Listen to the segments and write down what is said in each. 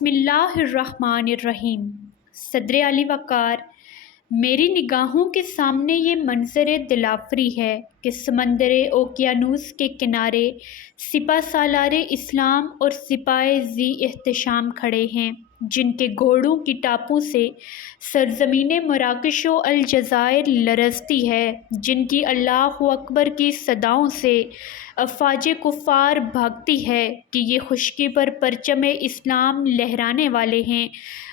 بسم اللہ الرحمن الرحیم۔ صدر علی وقار، میری نگاہوں کے سامنے یہ منظر دلافری ہے کہ سمندر اوقیانوس کے کنارے سپہ سالار اسلام اور سپاہ ذی احتشام کھڑے ہیں، جن کے گھوڑوں کی ٹاپوں سے سرزمین مراکش و الجزائر لرزتی ہے، جن کی اللہ اکبر کی صداؤں سے افواج کفار بھاگتی ہے کہ یہ خشکی پر پرچم اسلام لہرانے والے ہیں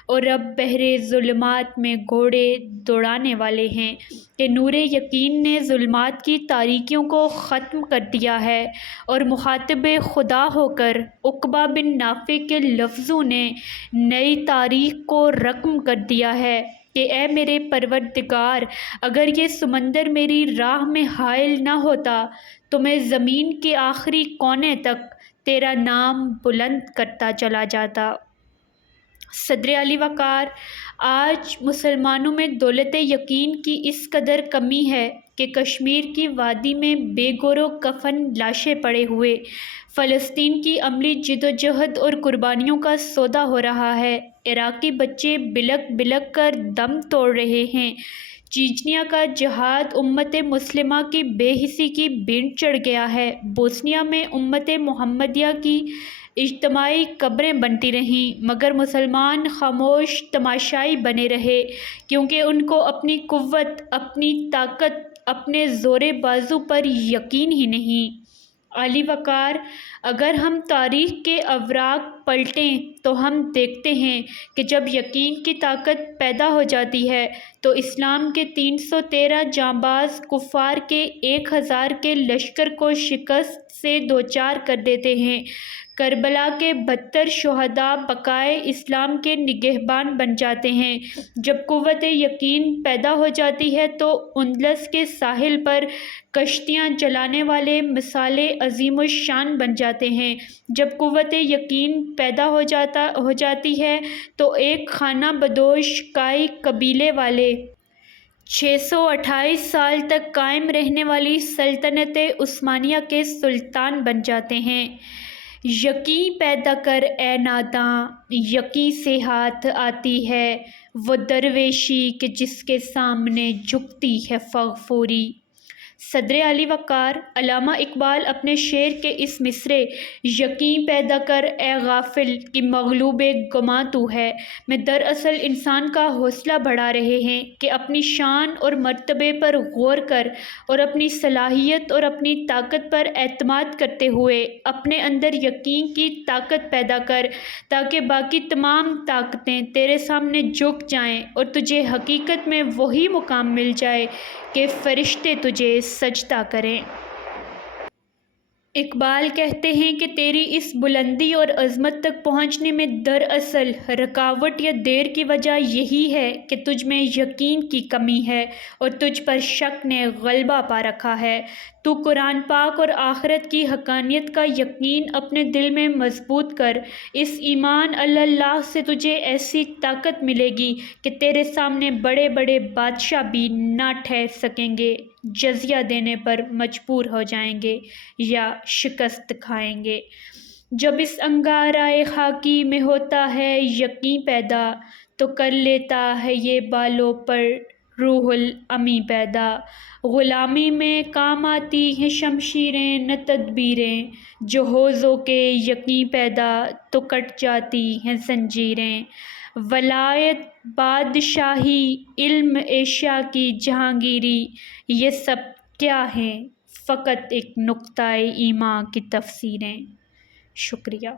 اور اب بحر ظلمات میں گھوڑے دوڑانے والے ہیں کہ نور یقین نے ظلمات کی تاریکیوں کو ختم کر دیا ہے، اور مخاطب خدا ہو کر عقبہ بن نافع کے لفظوں نے نئی تاریخ کو رقم کر دیا ہے کہ اے میرے پروردگار، اگر یہ سمندر میری راہ میں حائل نہ ہوتا تو میں زمین کے آخری کونے تک تیرا نام بلند کرتا چلا جاتا۔ صدر علی وقار، آج مسلمانوں میں دولت یقین کی اس قدر کمی ہے کہ کشمیر کی وادی میں بے گور و کفن لاشیں پڑے ہوئے فلسطین کی عملی جدوجہد اور قربانیوں کا سودا ہو رہا ہے۔ عراقی بچے بلک بلک کر دم توڑ رہے ہیں۔ چیچنیا کا جہاد امت مسلمہ کی بے حسی کی بینٹ چڑھ گیا ہے۔ بوسنیا میں امت محمدیہ کی اجتماعی قبریں بنتی رہیں، مگر مسلمان خاموش تماشائی بنے رہے، کیونکہ ان کو اپنی قوت، اپنی طاقت، اپنے زور بازو پر یقین ہی نہیں۔ علی وقار، اگر ہم تاریخ کے اوراق پلٹیں تو ہم دیکھتے ہیں کہ جب یقین کی طاقت پیدا ہو جاتی ہے تو اسلام کے 313 جانباز کفار کے 1000 کے لشکر کو شکست سے دوچار کر دیتے ہیں۔ کربلا کے 72 شہداء بقائے اسلام کے نگہبان بن جاتے ہیں۔ جب قوت یقین پیدا ہو جاتی ہے تو اندلس کے ساحل پر کشتیاں چلانے والے مثال عظیم الشان بن جاتے ہیں۔ جب قوت یقین پیدا ہو جاتی ہے تو ایک خانہ بدوش کائی قبیلے والے 628 سال تک قائم رہنے والی سلطنت عثمانیہ کے سلطان بن جاتے ہیں۔ یقین پیدا کر اے ناداں، یقین سے ہاتھ آتی ہے وہ درویشی کہ جس کے سامنے جھکتی ہے فغفوری۔ صدر علی وقار، علامہ اقبال اپنے شعر کے اس مصرعے یقین پیدا کر اے غافل کہ مغلوب گماں تو ہے میں دراصل انسان کا حوصلہ بڑھا رہے ہیں کہ اپنی شان اور مرتبے پر غور کر اور اپنی صلاحیت اور اپنی طاقت پر اعتماد کرتے ہوئے اپنے اندر یقین کی طاقت پیدا کر، تاکہ باقی تمام طاقتیں تیرے سامنے جھک جائیں اور تجھے حقیقت میں وہی مقام مل جائے کہ فرشتے تجھے سجدہ کریں۔ اقبال کہتے ہیں کہ تیری اس بلندی اور عظمت تک پہنچنے میں دراصل رکاوٹ یا دیر کی وجہ یہی ہے کہ تجھ میں یقین کی کمی ہے اور تجھ پر شک نے غلبہ پا رکھا ہے۔ تو قرآن پاک اور آخرت کی حقانیت کا یقین اپنے دل میں مضبوط کر، اس ایمان اللہ سے تجھے ایسی طاقت ملے گی کہ تیرے سامنے بڑے بڑے بادشاہ بھی نہ ٹھہر سکیں گے، جزیہ دینے پر مجبور ہو جائیں گے یا شکست کھائیں گے۔ جب اس انگارۂ خاکی میں ہوتا ہے یقین پیدا تو کر لیتا ہے یہ بالوں پر روح الامی پیدا۔ غلامی میں کام آتی ہیں شمشیریں نہ تدبیریں، جو ہو ذوق یقین پیدا تو کٹ جاتی ہیں زنجیریں۔ ولایت، بادشاہی، علم، عشاء کی جہانگیری، یہ سب کیا ہیں؟ فقط ایک نقطۂ ایماں کی تفسیریں۔ شکریہ۔